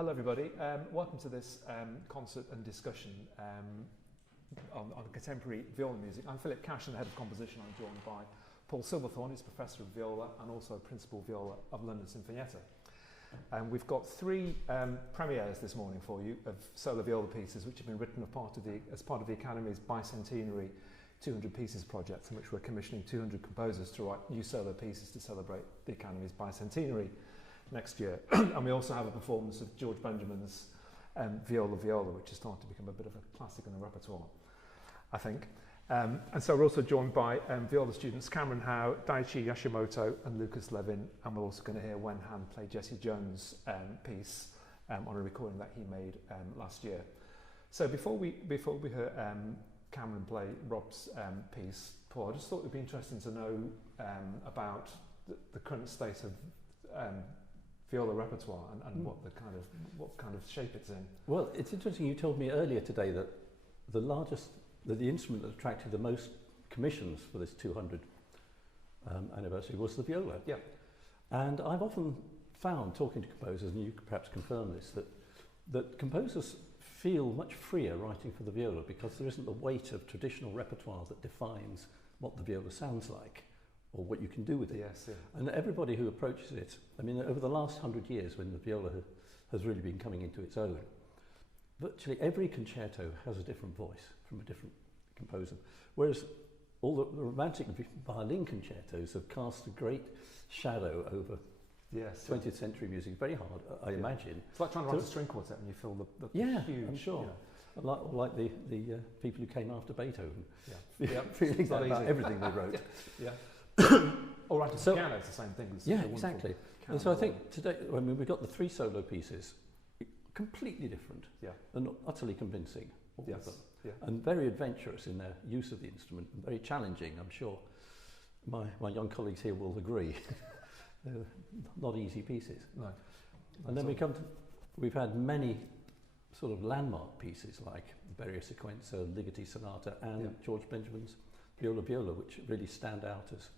Hello everybody, welcome to this concert and discussion on contemporary viola music. I'm Philip Cash, and the head of composition. I'm joined by Paul Silverthorne, who's Professor of Viola and also Principal Viola of London Sinfonietta. We've got three premieres this morning for you of solo viola pieces which have been written as part of the Academy's bicentenary 200 Pieces project, in which we're commissioning 200 composers to write new solo pieces to celebrate the Academy's bicentenary next year. And we also have a performance of George Benjamin's Viola Viola, which is starting to become a bit of a classic in the repertoire, I think. And so we're also joined by viola students Cameron Howe, Daichi Yashimoto and Lucas Levin, and we're also going to hear Wen Han play Jesse Jones' piece on a recording that he made last year. So before we hear Cameron play Rob's piece, Paul, I just thought it would be interesting to know about the current state of viola repertoire and what kind of shape it's in. Well, it's interesting. You told me earlier today that the instrument that attracted the most commissions for this 200 anniversary was the viola. Yeah. And I've often found, talking to composers, and you could perhaps confirm this, that composers feel much freer writing for the viola because there isn't the weight of traditional repertoire that defines what the viola sounds like or what you can do with it. Yes, yeah. And everybody who approaches it, I mean, over the last 100 years when the viola has really been coming into its own, virtually every concerto has a different voice from a different composer. Whereas all the romantic violin concertos have cast a great shadow over 20th century music. Very hard, I imagine. It's like trying to write a string quartet and you feel the huge... I'm sure. Yeah. Like the people who came after Beethoven. Yeah. Feeling about everything they wrote. Yeah. Or writing piano, it's the same thing. Exactly. And so I think today, I mean, we've got the three solo pieces, completely different and utterly convincing, all of them. Yeah. And very adventurous in their use of the instrument, and very challenging, I'm sure. My young colleagues here will agree. They're not easy pieces. No. And then we've had many sort of landmark pieces like Beria Sequenza, Ligeti Sonata, and George Benjamin's Viola Viola, which really stand out as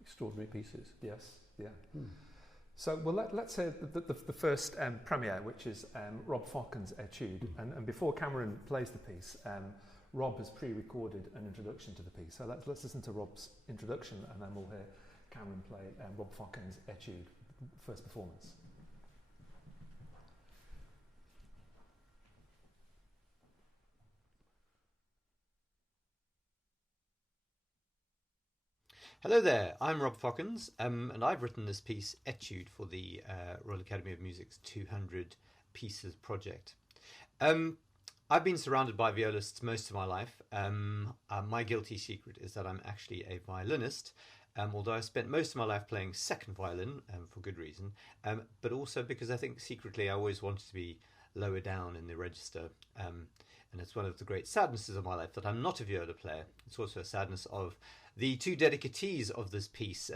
extraordinary pieces. Yes, yeah. So let's hear the first premiere, which is Rob Fokkens' Etude. And before Cameron plays the piece, Rob has pre-recorded an introduction to the piece. So let's listen to Rob's introduction, and then we'll hear Cameron play Rob Fokkens' Etude, first performance. Hello there, I'm Rob Fokkens, and I've written this piece, Etude, for the Royal Academy of Music's 200 Pieces project. I've been surrounded by violists most of my life. My guilty secret is that I'm actually a violinist, although I spent most of my life playing second violin, for good reason, but also because I think secretly I always wanted to be lower down in the register. And it's one of the great sadnesses of my life that I'm not a viola player. It's also a sadness of the two dedicatees of this piece,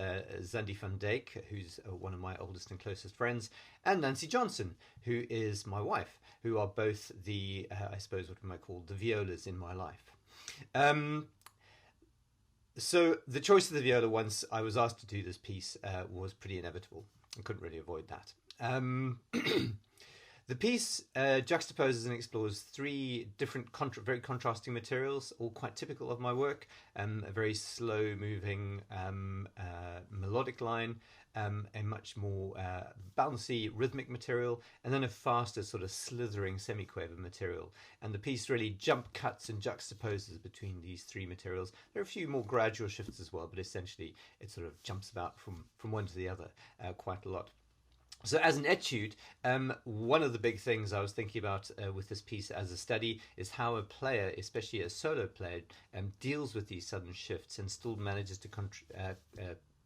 Zandi van Dijk, who's one of my oldest and closest friends, and Nancy Johnson, who is my wife, who are both the, I suppose what we might call the violas in my life. So the choice of the viola once I was asked to do this piece was pretty inevitable. I couldn't really avoid that. The piece juxtaposes and explores three different, very contrasting materials, all quite typical of my work. A very slow-moving melodic line, a much more bouncy rhythmic material, and then a faster sort of slithering semiquaver material. And the piece really jump cuts and juxtaposes between these three materials. There are a few more gradual shifts as well, but essentially it sort of jumps about from one to the other quite a lot. So as an etude, one of the big things I was thinking about with this piece as a study is how a player, especially a solo player, deals with these sudden shifts and still manages to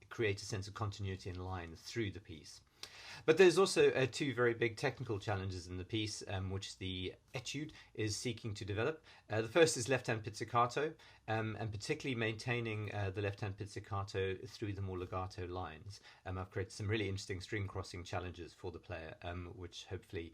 create a sense of continuity and line through the piece. But there's also two very big technical challenges in the piece, which the etude is seeking to develop. The first is left-hand pizzicato, and particularly maintaining the left-hand pizzicato through the more legato lines. I've created some really interesting string crossing challenges for the player, which hopefully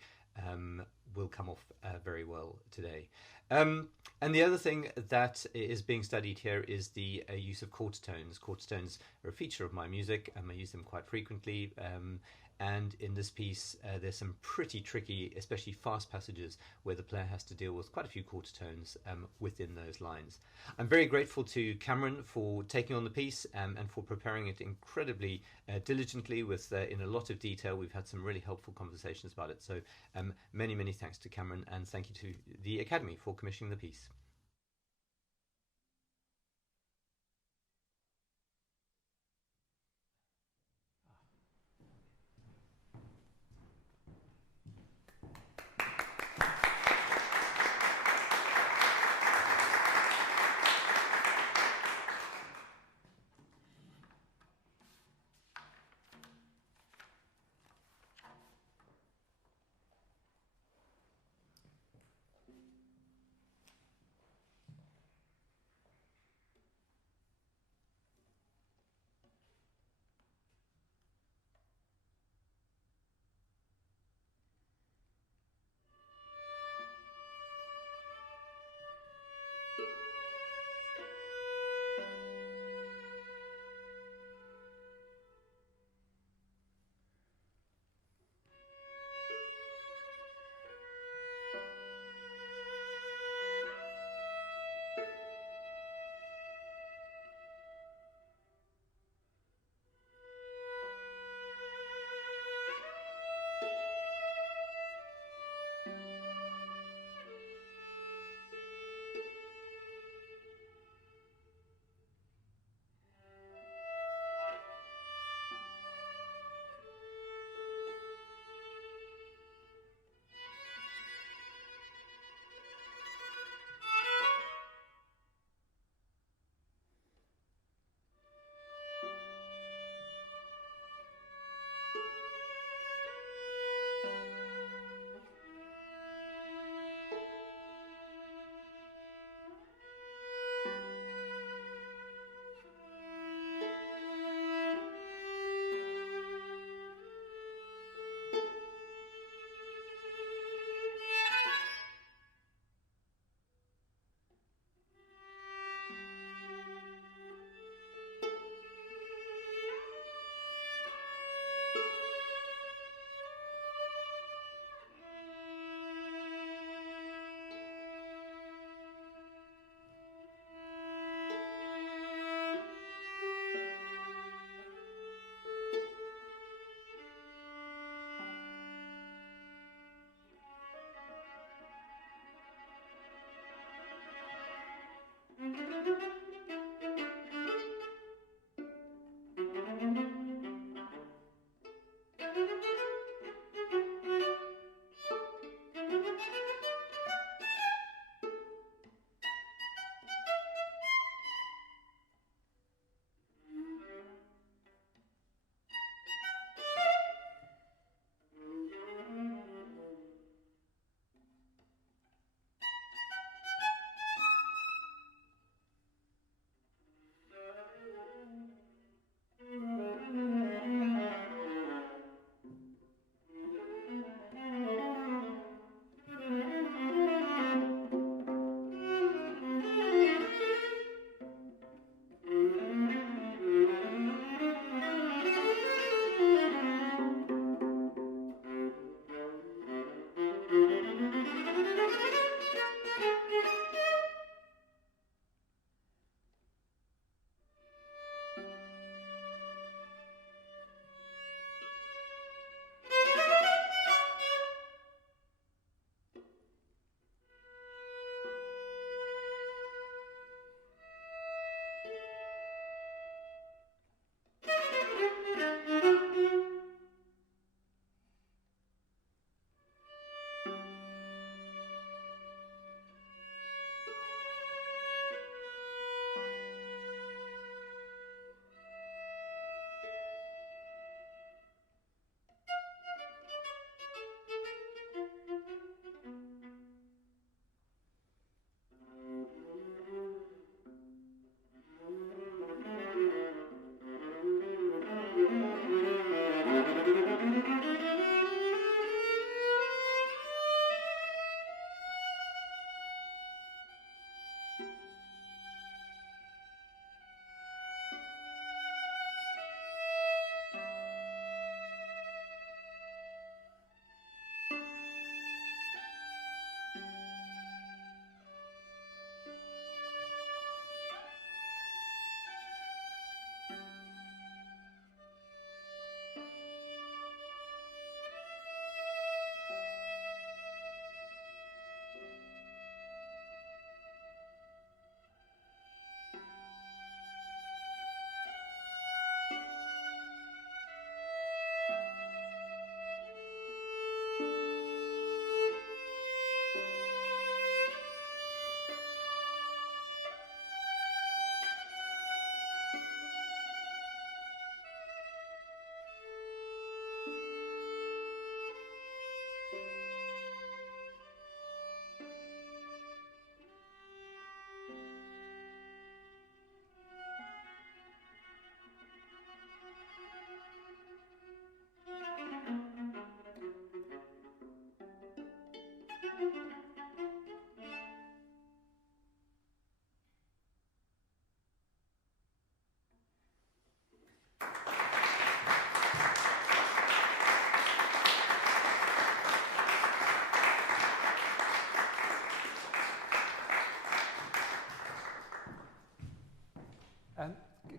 will come off very well today. And the other thing that is being studied here is the use of quarter tones. Quarter tones are a feature of my music, I use them quite frequently. and in this piece there's some pretty tricky, especially fast passages where the player has to deal with quite a few quarter tones within those lines. I'm very grateful to Cameron for taking on the piece and for preparing it incredibly diligently with in a lot of detail. We've had some really helpful conversations about it, so many thanks to Cameron, and thank you to the Academy for commissioning the piece.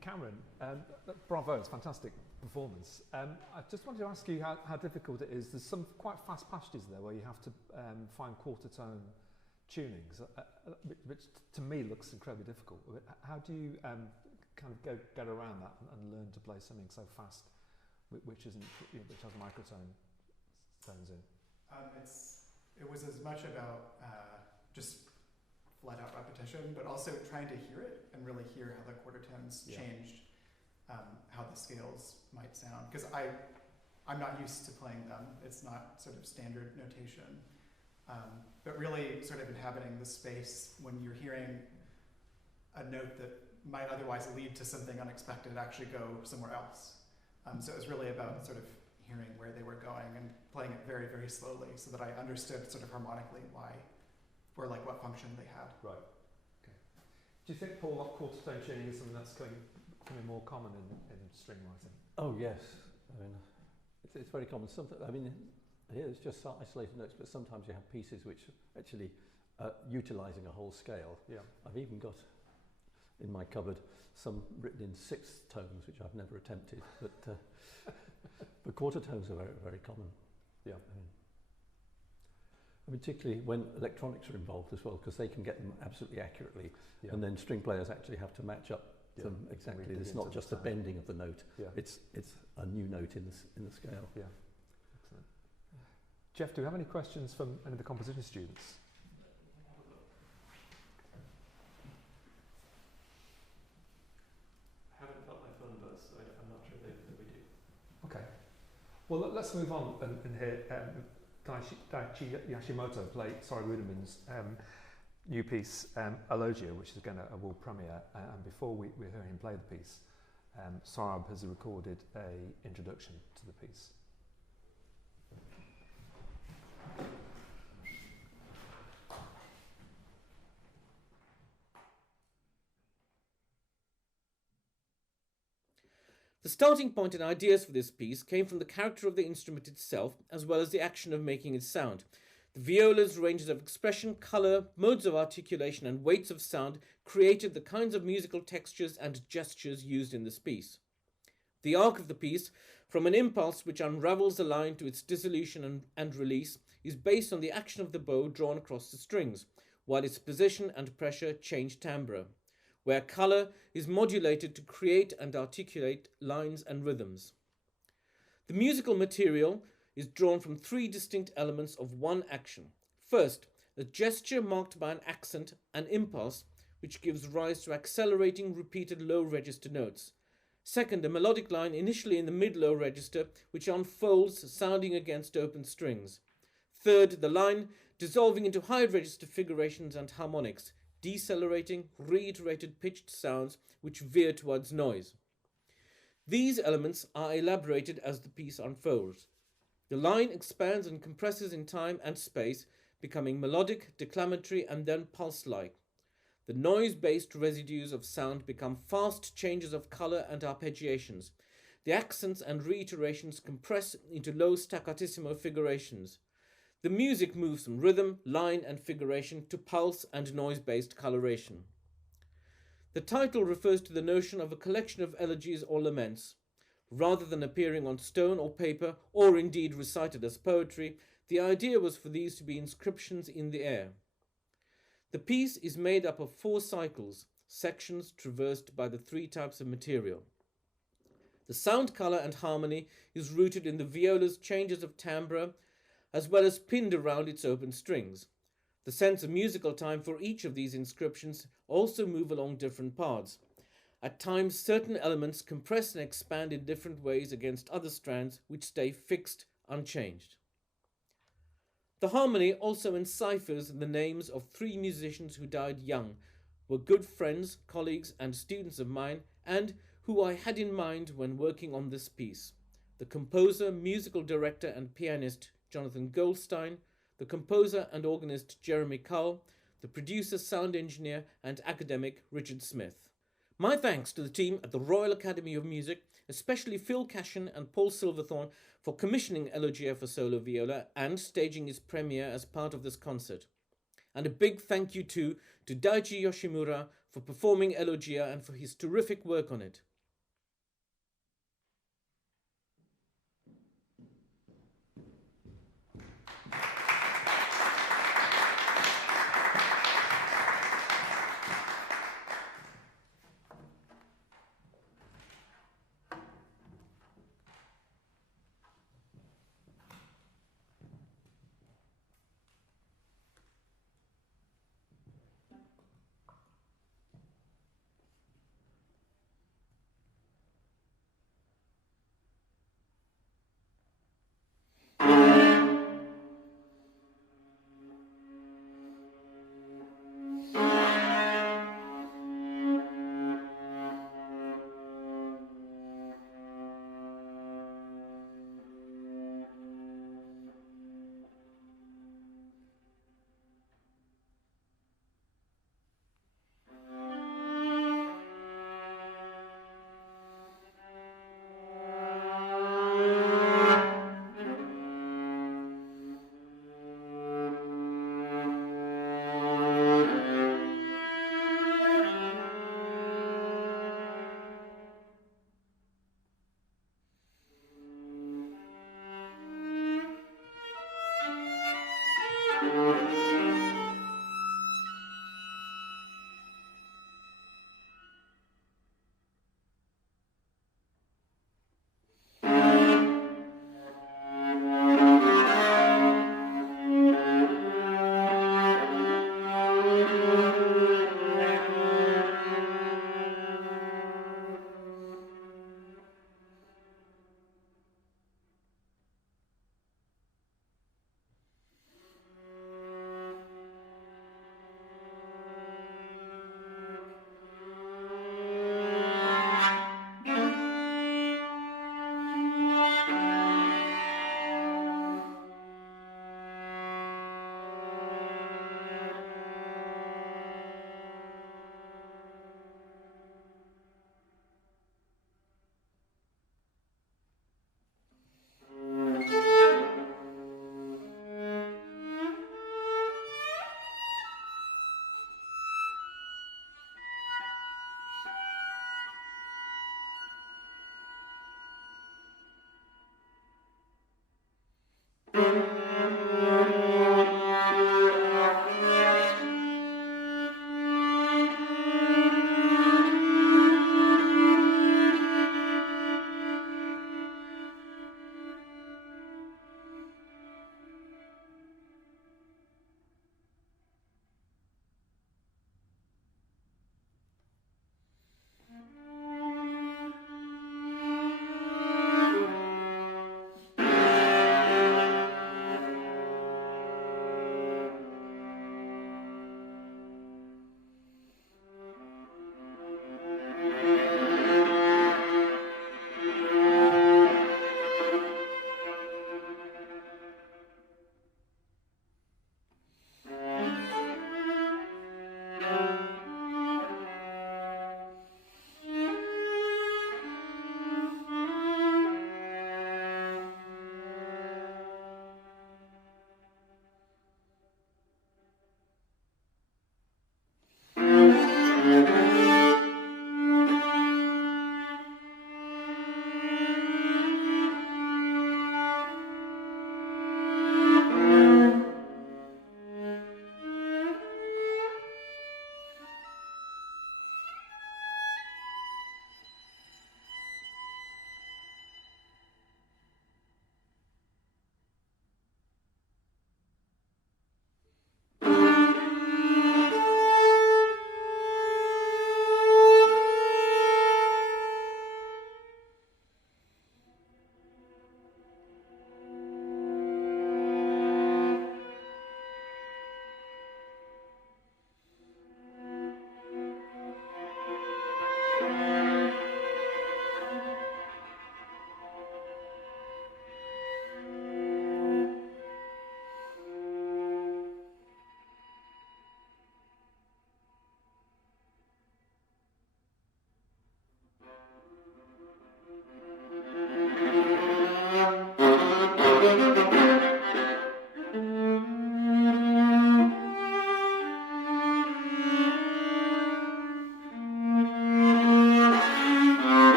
Cameron, bravo, it's a fantastic performance. I just wanted to ask you how difficult it is. There's some quite fast passages there where you have to find quarter tone tunings, which to me looks incredibly difficult. How do you kind of get around that and learn to play something so fast, which isn't, which has microtone tones in? It was as much about just flat out repetition, but also trying to hear it and really hear how the quarter tones changed, how the scales might sound. Because I'm not used to playing them. It's not sort of standard notation. But really sort of inhabiting the space when you're hearing a note that might otherwise lead to something unexpected actually go somewhere else. So it was really about sort of hearing where they were going and playing it very, very slowly so that I understood sort of harmonically why, or like what function they had. Right. Okay. Do you think, Paul, quarter tone tuning is something that's becoming more common in string writing? Oh yes. I mean, it's very common. Here it's just isolated notes, but sometimes you have pieces which actually utilising a whole scale. Yeah. I've even got in my cupboard some written in sixth tones, which I've never attempted, but the quarter tones are very, very common. Yeah. Particularly when electronics are involved as well, because they can get them absolutely accurately, and then string players actually have to match up them exactly. It's not just a bending of the note; it's a new note in the scale. Yeah. Excellent. Jeff, do you have any questions from any of the composition students? I haven't felt my phone buzz, so I'm not sure that we do. Okay. Well, let's move on and hear Daichi Yashimoto play Sohrab Uduman's new piece, Elogia, which is again a world premiere. And before we hear him play the piece, Sohrab has recorded an introduction to the piece. The starting point and ideas for this piece came from the character of the instrument itself, as well as the action of making it sound. The viola's ranges of expression, colour, modes of articulation, and weights of sound created the kinds of musical textures and gestures used in this piece. The arc of the piece, from an impulse which unravels a line to its dissolution and release, is based on the action of the bow drawn across the strings, while its position and pressure change timbre, where colour is modulated to create and articulate lines and rhythms. The musical material is drawn from three distinct elements of one action. First, a gesture marked by an accent, an impulse, which gives rise to accelerating repeated low register notes. Second, a melodic line initially in the mid-low register, which unfolds, sounding against open strings. Third, the line dissolving into high register figurations and harmonics, decelerating, reiterated pitched sounds which veer towards noise. These elements are elaborated as the piece unfolds. The line expands and compresses in time and space, becoming melodic, declamatory, and then pulse-like. The noise-based residues of sound become fast changes of colour and arpeggiations. The accents and reiterations compress into low staccatissimo figurations. The music moves from rhythm, line, and figuration to pulse and noise-based coloration. The title refers to the notion of a collection of elegies or laments. Rather than appearing on stone or paper, or indeed recited as poetry, the idea was for these to be inscriptions in the air. The piece is made up of 4 cycles, sections traversed by the 3 types of material. The sound, colour, and harmony is rooted in the viola's changes of timbre, as well as pinned around its open strings. The sense of musical time for each of these inscriptions also move along different paths. At times, certain elements compress and expand in different ways against other strands which stay fixed, unchanged. The harmony also enciphers the names of 3 musicians who died young, were good friends, colleagues, and students of mine, and who I had in mind when working on this piece. The composer, musical director, and pianist Jonathan Goldstein, the composer and organist Jeremy Cowell, the producer, sound engineer, and academic Richard Smith. My thanks to the team at the Royal Academy of Music, especially Phil Cashin and Paul Silverthorne, for commissioning Elogia for solo viola and staging its premiere as part of this concert. And a big thank you too to Daichi Yoshimura for performing Elogia and for his terrific work on it.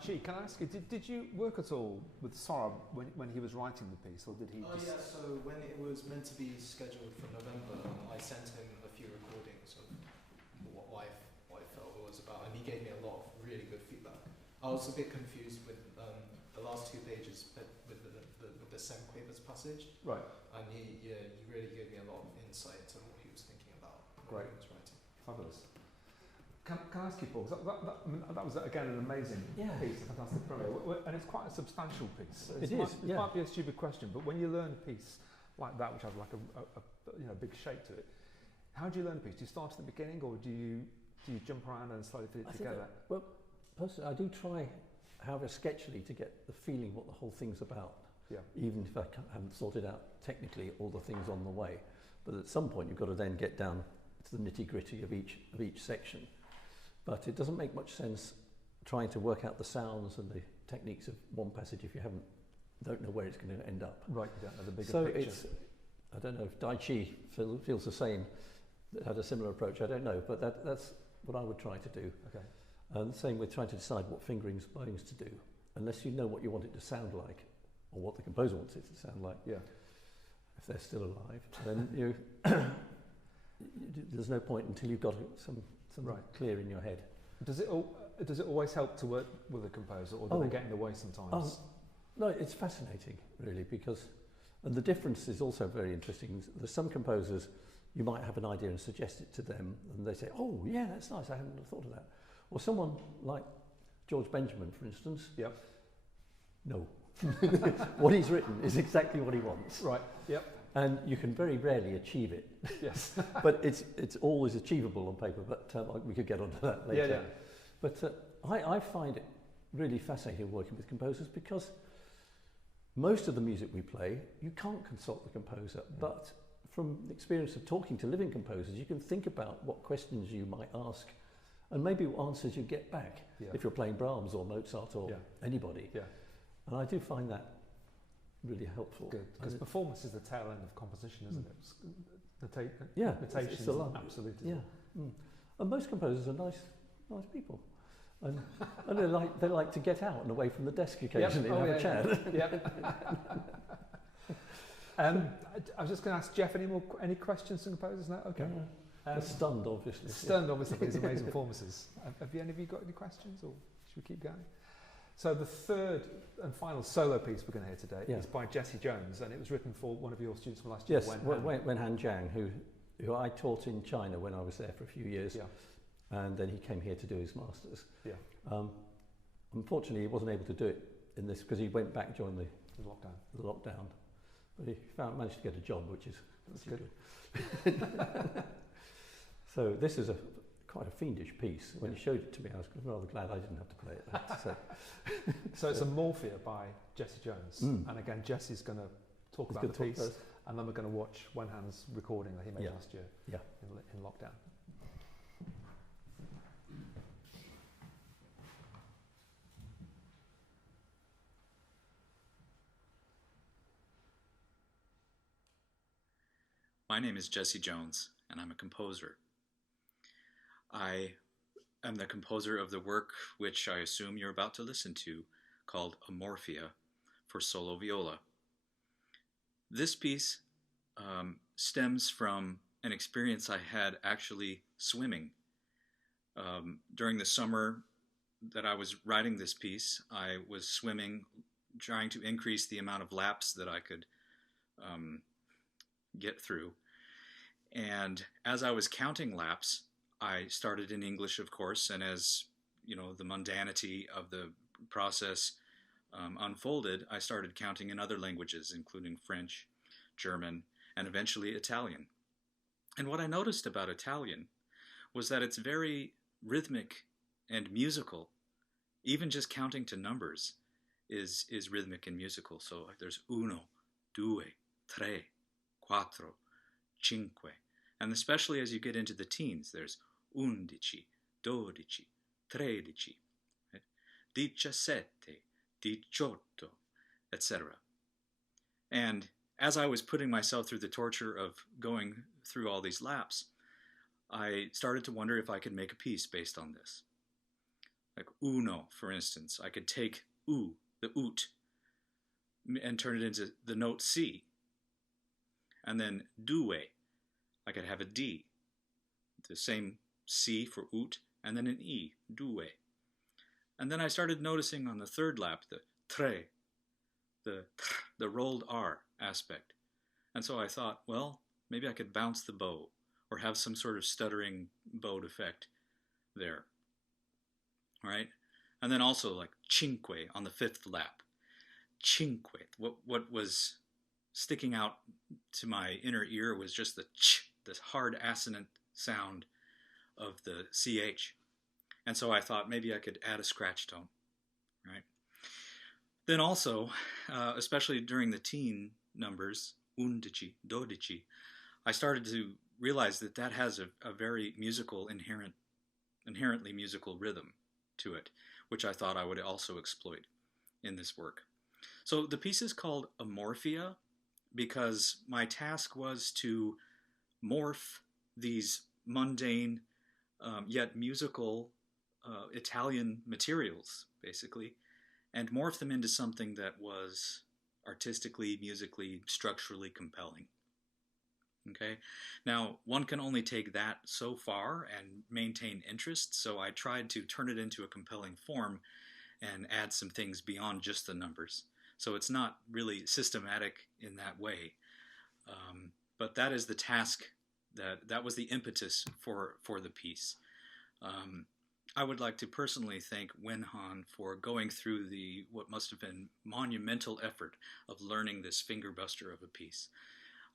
Chi, can I ask you, did you work at all with Sohrab when he was writing the piece, or did he? Oh yeah, so when it was meant to be scheduled for November, I sent him a few recordings of what I felt it was about, and he gave me a lot of really good feedback. I was a bit confused with the last 2 pages, but with the Sem Quavers passage. Right. And he really gave me a lot of insight into what he was thinking about when he was writing. Fabulous. Can I ask you, Paul? That was again an amazing piece, a fantastic promo, and it's quite a substantial piece. It might be a stupid question, but when you learn a piece like that, which has like a big shape to it, how do you learn a piece? Do you start at the beginning, or do you jump around and slowly fit it together? Well, personally, I do try, however sketchily, to get the feeling what the whole thing's about. Yeah. Even if I haven't sorted out technically all the things on the way, but at some point you've got to then get down to the nitty-gritty of each section. But it doesn't make much sense trying to work out the sounds and the techniques of one passage if you don't know where it's going to end up. Right, you don't know the bigger picture. So I don't know if Dai Chi feels the same, had a similar approach, I don't know, but that's what I would try to do. Okay. And the same with trying to decide what fingerings, bowings to do, unless you know what you want it to sound like, or what the composer wants it to sound like. Yeah. If they're still alive, then there's no point until you've got something clear in your head. Does it always help to work with a composer, or do they get in the way sometimes? No, it's fascinating, really, and the difference is also very interesting. There's some composers, you might have an idea and suggest it to them, and they say, oh, yeah, that's nice, I hadn't thought of that. Or someone like George Benjamin, for instance. Yep. No. What he's written is exactly what he wants. Right, yep. And you can very rarely achieve it. Yes. But it's always achievable on paper, but we could get onto that later. Yeah. But I find it really fascinating working with composers, because most of the music we play, you can't consult the composer, but from the experience of talking to living composers, you can think about what questions you might ask and maybe what answers you get back if you're playing Brahms or Mozart or anybody. Yeah. And I do find that really helpful. Good, because performance is the tail end of composition, isn't it? Notation is absolute. Yeah. And most composers are nice people. And they like to get out and away from the desk occasionally and have a chat. I was just going to ask Jeff, any questions from composers now? Okay. Stunned, obviously. Stunned, obviously, by these amazing performances. Have any of you got any questions, or should we keep going? So the third and final solo piece we're going to hear today is by Jesse Jones, and it was written for one of your students from last year. Yes, Wenhan Jiang, who I taught in China when I was there for a few years, and then he came here to do his masters. Yeah. Unfortunately, he wasn't able to do it in this because he went back during the lockdown. But he managed to get a job, which is good. So this is quite a fiendish piece. When he showed it to me, I was rather glad I didn't have to play it, I have to say. So it's Amorphia by Jesse Jones. And again, Jesse's going to talk about the piece, and then we're going to watch Wenhan's recording that he made last year in lockdown. My name is Jesse Jones, and I'm a composer. I am the composer of the work which I assume you're about to listen to, called Amorphia for solo viola. This piece stems from an experience I had actually swimming. During the summer that I was writing this piece, I was swimming, trying to increase the amount of laps that I could get through. And as I was counting laps, I started in English, of course, and as you know, the mundanity of the process unfolded, I started counting in other languages, including French, German, and eventually Italian. And what I noticed about Italian was that it's very rhythmic and musical. Even just counting to numbers is rhythmic and musical. So there's uno, due, tre, quattro, cinque. And especially as you get into the teens, there's undici, dodici, tredici, right? 17, 18, etc. And as I was putting myself through the torture of going through all these laps, I started to wonder if I could make a piece based on this. Like uno, for instance. I could take u, the ut, and turn it into the note C. And then due, I could have a D, the same C for ut, and then an E, due. And then I started noticing on the third lap the tre, the rolled R aspect. And so I thought, well, maybe I could bounce the bow or have some sort of stuttering bowed effect there. All right? And then also like cinque on the fifth lap. Cinque. What was sticking out to my inner ear was just the ch, this hard assonant sound of the CH. And so I thought maybe I could add a scratch tone, right? Then also, especially during the teen numbers, 11, 12, I started to realize that that has a very musical, inherently musical rhythm to it, which I thought I would also exploit in this work. So the piece is called Amorphia because my task was to morph these mundane yet musical Italian materials, basically, and morph them into something that was artistically, musically, structurally compelling. Okay? Now, one can only take that so far and maintain interest, so I tried to turn it into a compelling form and add some things beyond just the numbers. So it's not really systematic in that way. But that is the task, that was the impetus for the piece. I would like to personally thank Wenhan for going through what must have been monumental effort of learning this fingerbuster of a piece.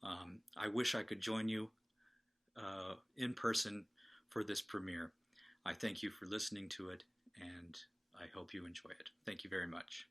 I wish I could join you in person for this premiere. I thank you for listening to it, and I hope you enjoy it. Thank you very much.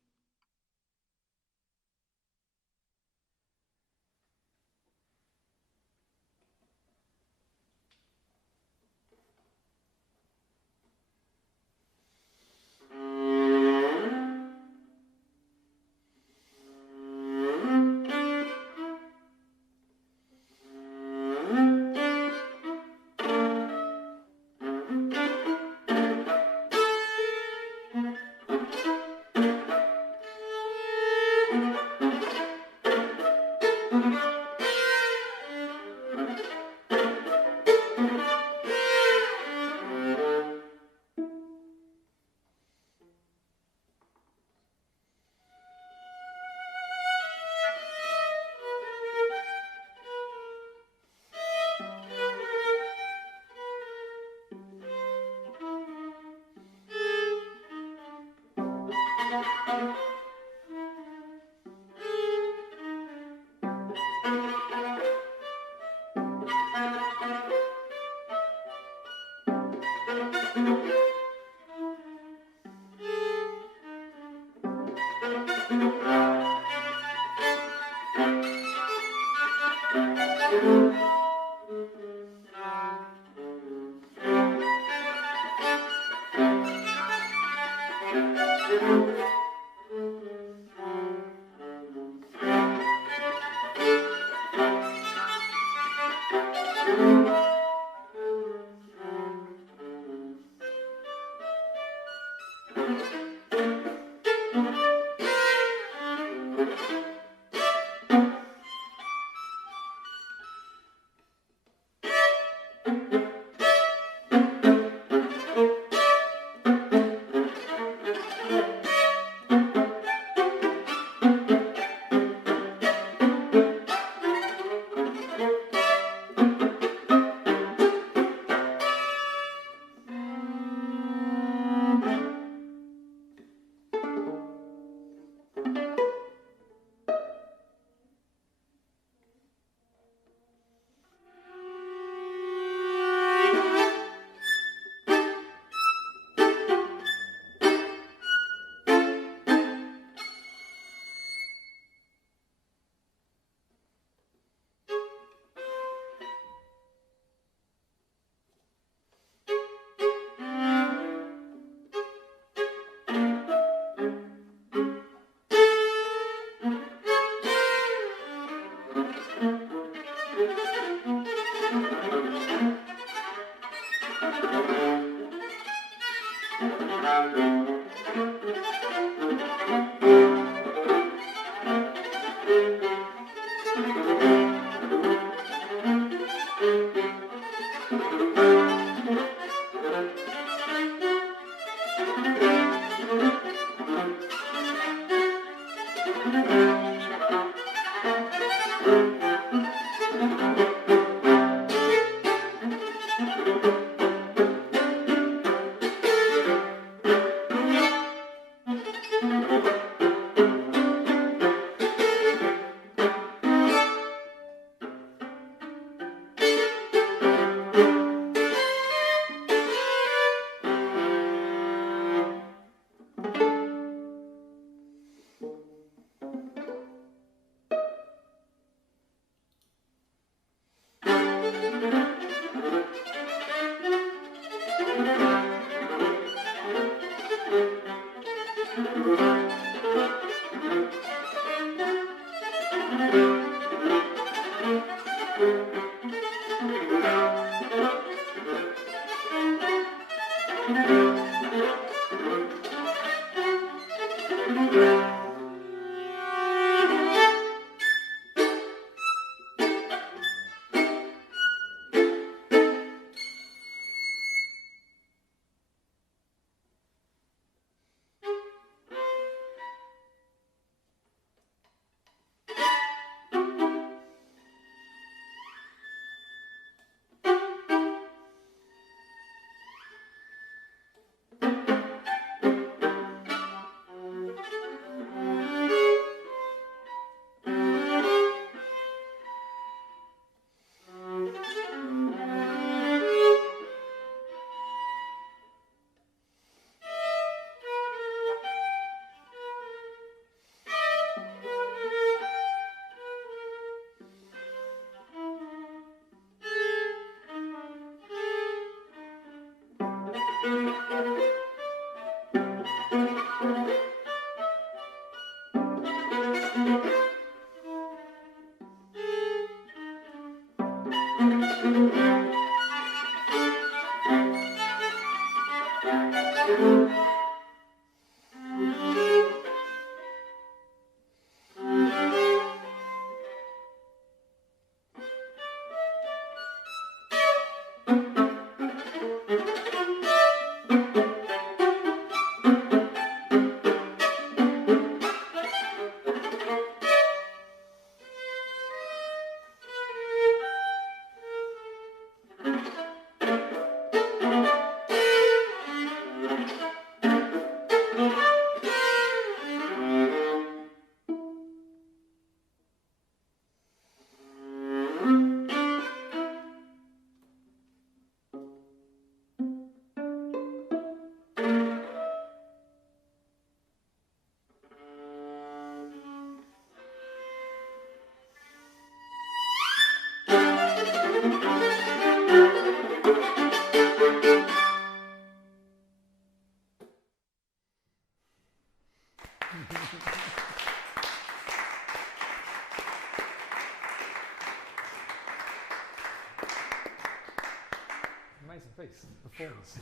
Amazing piece, performance.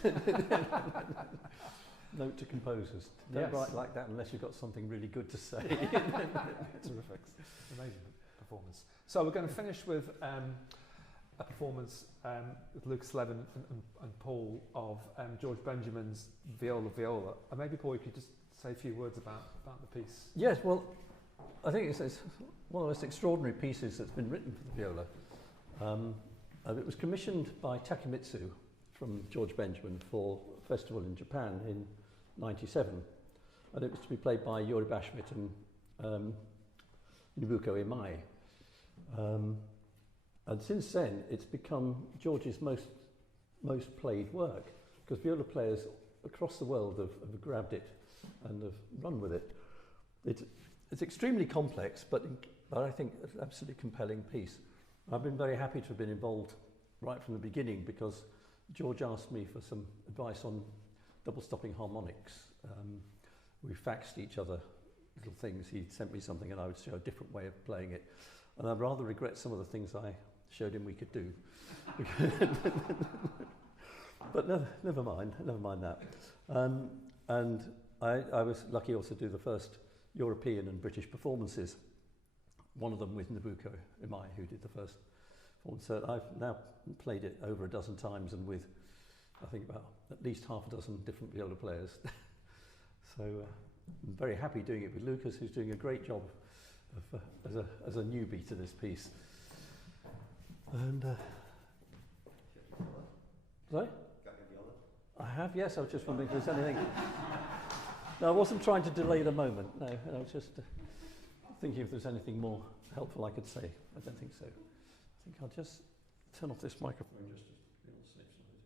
Note to composers, don't write like that unless you've got something really good to say. Terrific, amazing performance. So we're going to finish with a performance with Lucas Levin and Paul of George Benjamin's Viola. And maybe Paul, you could just say a few words about the piece. Yes, well, I think it's one of the most extraordinary pieces that's been written for the viola. It was commissioned by Takemitsu from George Benjamin for a festival in Japan in '97, and it was to be played by Yori Bashmet and Nobuko Imai. And since then, it's become George's most played work, because viola players across the world have grabbed it and have run with it. It's extremely complex, but I think it's an absolutely compelling piece. I've been very happy to have been involved right from the beginning, because George asked me for some advice on double stopping harmonics. We faxed each other little things. He'd sent me something and I would show a different way of playing it. And I rather regret some of the things I showed him we could do. But never mind that. And I was lucky also to do the first European and British performances, one of them with Nobuko Imai, who did the first performance. So I've now played it over a dozen times, and with, I think, about at least half a dozen different viola players. So I'm very happy doing it with Lucas, who's doing a great job of, as a newbie to this piece. And sorry? Got your viola? I have, yes. I was just wondering if there's anything. No, I wasn't trying to delay the moment. No, I was just thinking if there's anything more helpful I could say. I don't think so. I think I'll just turn off this microphone just to be on the safe side.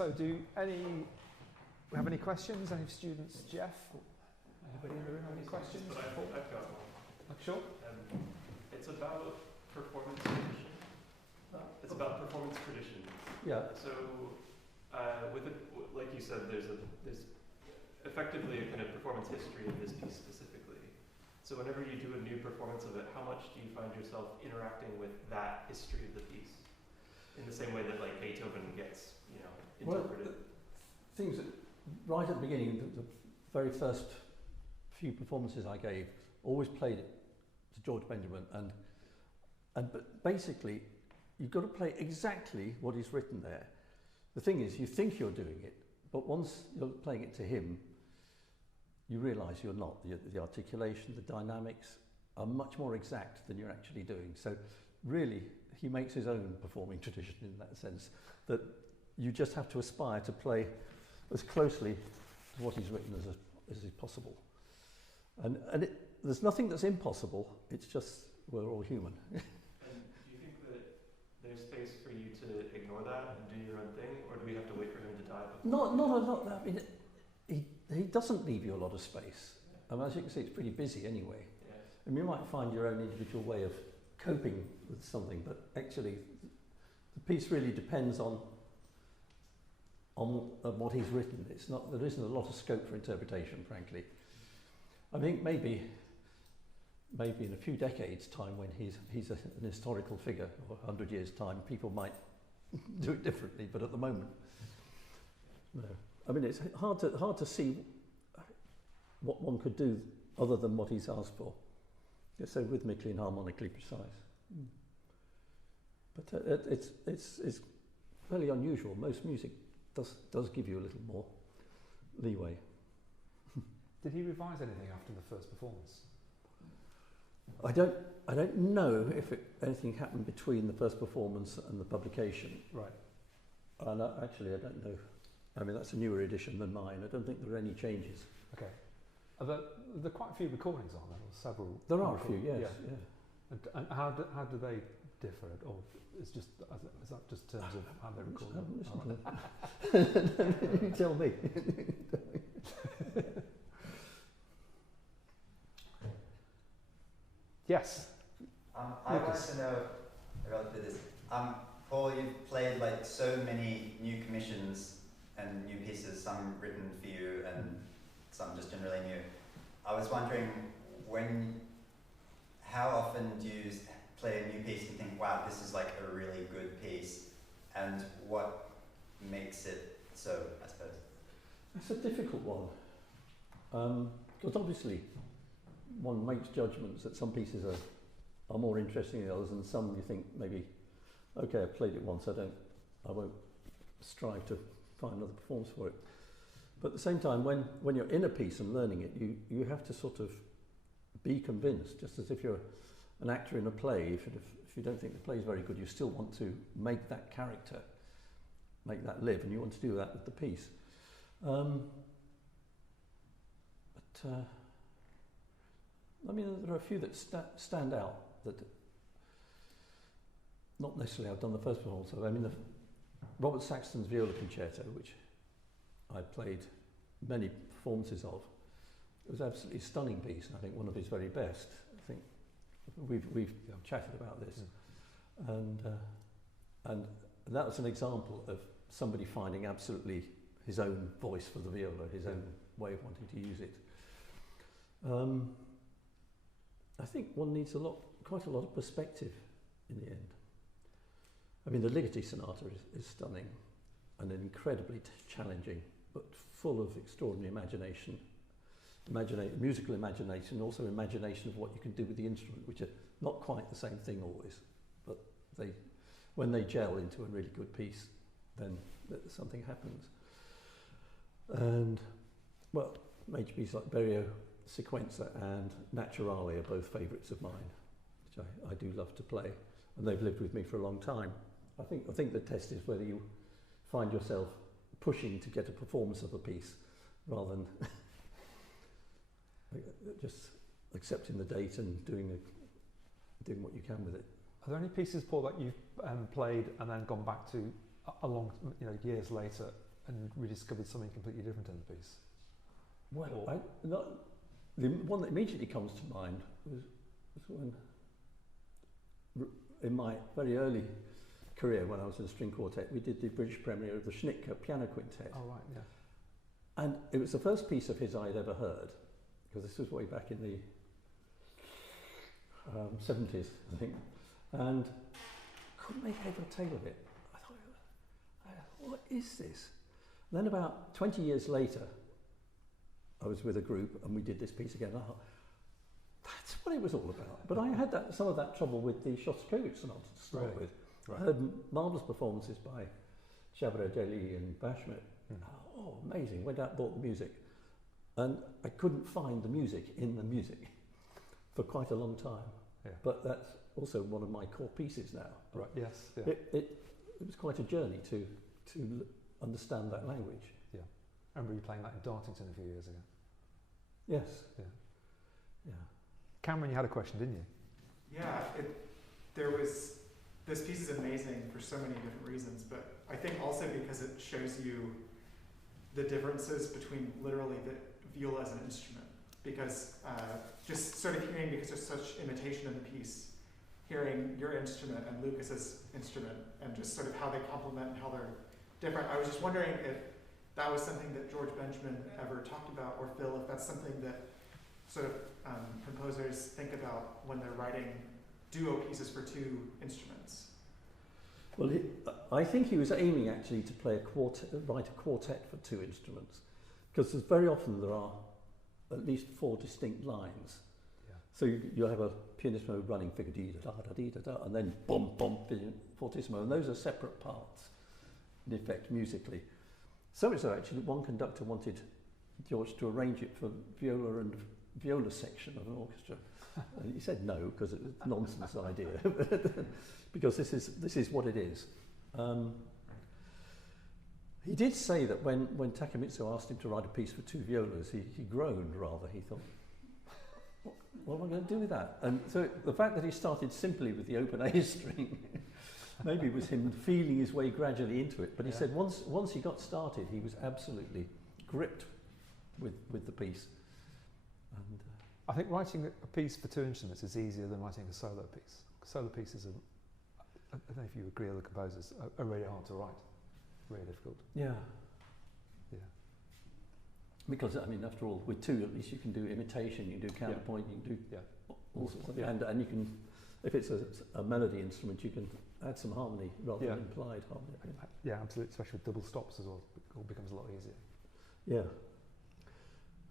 So do we have any questions? Any students? Jeff? Anybody in the room have any questions? I've got one. Sure. It's about performance tradition. It's about performance tradition. Yeah. So, like you said, there's effectively a kind of performance history of this piece specifically. So whenever you do a new performance of it, how much do you find yourself interacting with that history of the piece? In the same way that like Beethoven gets, interpreted. Well, things that right at the beginning, the very first few performances I gave, always played it to George Benjamin, but basically, you've got to play exactly what he's written there. The thing is, you think you're doing it, but once you're playing it to him, you realise you're not. The articulation, the dynamics are much more exact than you're actually doing. So really, he makes his own performing tradition in that sense, that you just have to aspire to play as closely to what he's written as is possible. And there's nothing that's impossible, it's just we're all human. And do you think that there's space for you to ignore that and do your own thing, or do we have to wait for him to die? Not a lot. I mean, he doesn't leave you a lot of space. I mean, as you can see, it's pretty busy anyway. Yeah. And you might find your own individual way of coping with something, but actually the piece really depends on what he's written. There isn't a lot of scope for interpretation, frankly. I think maybe in a few decades' time, when he's an historical figure, or 100 years' time, people might do it differently. But at the moment, no. I mean, it's hard to see what one could do other than what he's asked for. It's so rhythmically and harmonically precise. But it's fairly unusual. Most music does give you a little more leeway. Did he revise anything after the first performance? I don't know if anything happened between the first performance and the publication. Right. And actually, I don't know. I mean, that's a newer edition than mine. I don't think there are any changes. Okay. Are there are quite a few recordings on there, or several? There are a few, yes. Yeah. And how do they differ? Or is that just terms of how they record them? You tell me. Yes. I want to know relative to this. Paul, you've played like so many new commissions and new pieces, some written for you and some just generally new. I was wondering how often do you play a new piece and think, wow, this is like a really good piece, and what makes it so, I suppose? That's a difficult one. Because obviously one makes judgments that some pieces are more interesting than others, and some you think maybe, okay, I've played it once, I won't strive to find another performance for it. But at the same time, when you're in a piece and learning it, you have to sort of be convinced, just as if you're an actor in a play. If you don't think the play is very good, you still want to make that character, make that live, and you want to do that with the piece. I mean, there are a few that stand out that not necessarily I've done the first performance of. I mean, Robert Saxton's Viola Concerto, which I played many performances of. It was absolutely a stunning piece, and I think one of his very best. I think we've chatted about this, and that was an example of somebody finding absolutely his own voice for the viola, his own way of wanting to use it. I think one needs quite a lot of perspective in the end. I mean, the Ligeti Sonata is stunning and incredibly challenging, but full of extraordinary imagination, musical imagination, also imagination of what you can do with the instrument, which are not quite the same thing always, but when they gel into a really good piece, then something happens. And, well, major pieces like Berio Sequenza and Naturale are both favourites of mine, which I do love to play, and they've lived with me for a long time. I think the test is whether you find yourself pushing to get a performance of a piece rather than just accepting the date and doing what you can with it. Are there any pieces, Paul, that you've played and then gone back to years later and rediscovered something completely different in the piece? Well, the one that immediately comes to mind was when, in my very early career, when I was in a string quartet, we did the British premiere of the Schnittke Piano Quintet. Oh, right, yeah. And it was the first piece of his I'd ever heard, because this was way back in the 70s, I think, and couldn't make head or tail of it. I thought, what is this? And then about 20 years later, I was with a group and we did this piece again. I thought, that's what it was all about. But I had some of that trouble with the Shostakovich Sonata to start with. Right. I heard marvellous performances by Chabret-Dely and Bashmet. Oh, amazing. Went out and bought the music. And I couldn't find the music in the music for quite a long time. Yeah. But that's also one of my core pieces now. Right, yes. Yeah. It was quite a journey to understand that language. Yeah. I remember you playing that in Dartington a few years ago. Yes. Yeah. Yeah. Cameron, you had a question, didn't you? Yeah, this piece is amazing for so many different reasons, but I think also because it shows you the differences between literally the viola as an instrument. Because just sort of hearing, because there's such imitation in the piece, hearing your instrument and Lucas's instrument and just sort of how they complement and how they're different. I was just wondering if that was something that George Benjamin ever talked about, or Phil, if that's something that sort of composers think about when they're writing duo pieces for two instruments. Well, I think he was aiming actually to write a quartet for two instruments, because very often there are at least four distinct lines. Yeah. So you'll have a pianissimo running figure da-da-da-da-da, and then bum bum fortissimo, and those are separate parts in effect musically. So much so actually that one conductor wanted George to arrange it for viola and viola section of an orchestra. And he said no, because it was a nonsense idea. Because this is what it is. He did say that when Takemitsu asked him to write a piece for two violas, he groaned rather. He thought, what am I going to do with that? And so the fact that he started simply with the open A string maybe was him feeling his way gradually into it. But he said once he got started, he was absolutely gripped with the piece. And I think writing a piece for two instruments is easier than writing a solo piece. Solo pieces are, I don't know if you agree, other composers are really hard to write. Really difficult. Yeah. Yeah. Because, I mean, after all, with two, at least you can do imitation, you can do counterpoint, you can do all sorts of things. And you can, if it's a melody instrument, you can add some harmony rather than implied harmony. Yeah, absolutely, especially with double stops as well. It all becomes a lot easier. Yeah.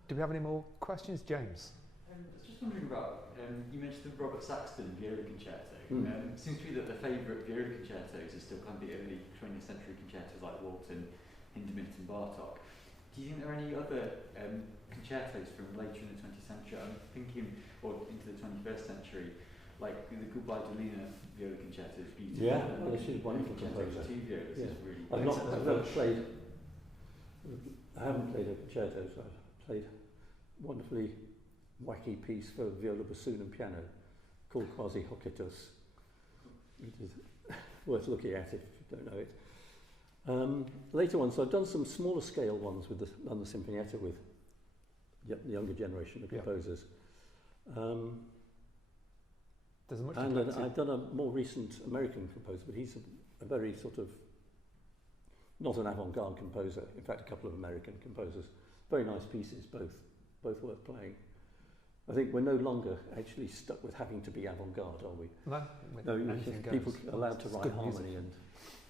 Do we have any more questions? James? I was just wondering about, you mentioned the Robert Saxton Viola Concerto. It seems to me that the favourite viola concertos are still kind of the early 20th century concertos like Walton, Hindemith and Bartók. Do you think there are any other concertos from later in the 20th century? I'm thinking, or into the 21st century, like the Goodbye Dolina Viola Concerto is beautiful. Yeah, well, she's a wonderful composer. Two violas is really I haven't played a concerto, so I've played a wonderfully wacky piece for viola, bassoon and piano called Quasi Hocetus, which is worth looking at if you don't know it. Later ones, so I've done some smaller scale ones with the London Sinfonietta with the younger generation of composers. I've done a more recent American composer, but he's a very sort of, not an avant-garde composer, in fact a couple of American composers very nice pieces, both worth playing. I think we're no longer actually stuck with having to be avant-garde, are we? No, people are allowed to write harmony and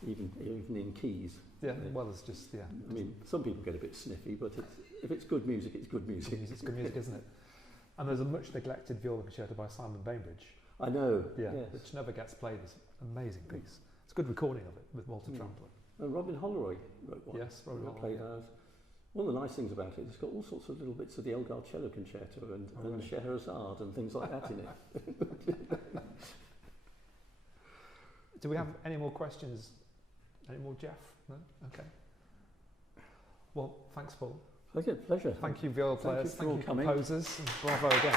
even in keys. Yeah, well, it's just, yeah. I mean, some people get a bit sniffy, but if it's good music, it's good music. It's good music, isn't it? And there's a much neglected viola concerto by Simon Bainbridge. I know, yeah, yes. Which never gets played. It's an amazing piece. It's a good recording of it with Walter Trampler. And Robin Holleroy wrote one. Yes, Robin Holleroy. Played ours. One of the nice things about it, it's got all sorts of little bits of the Elgar cello concerto and Scheherazade and things like that in it. Do we have any more questions? Any more, Jeff? No? Okay. Well, thanks, Paul. Okay, pleasure. Thank you, viola players. Thank you for all coming. Composers. And bravo again.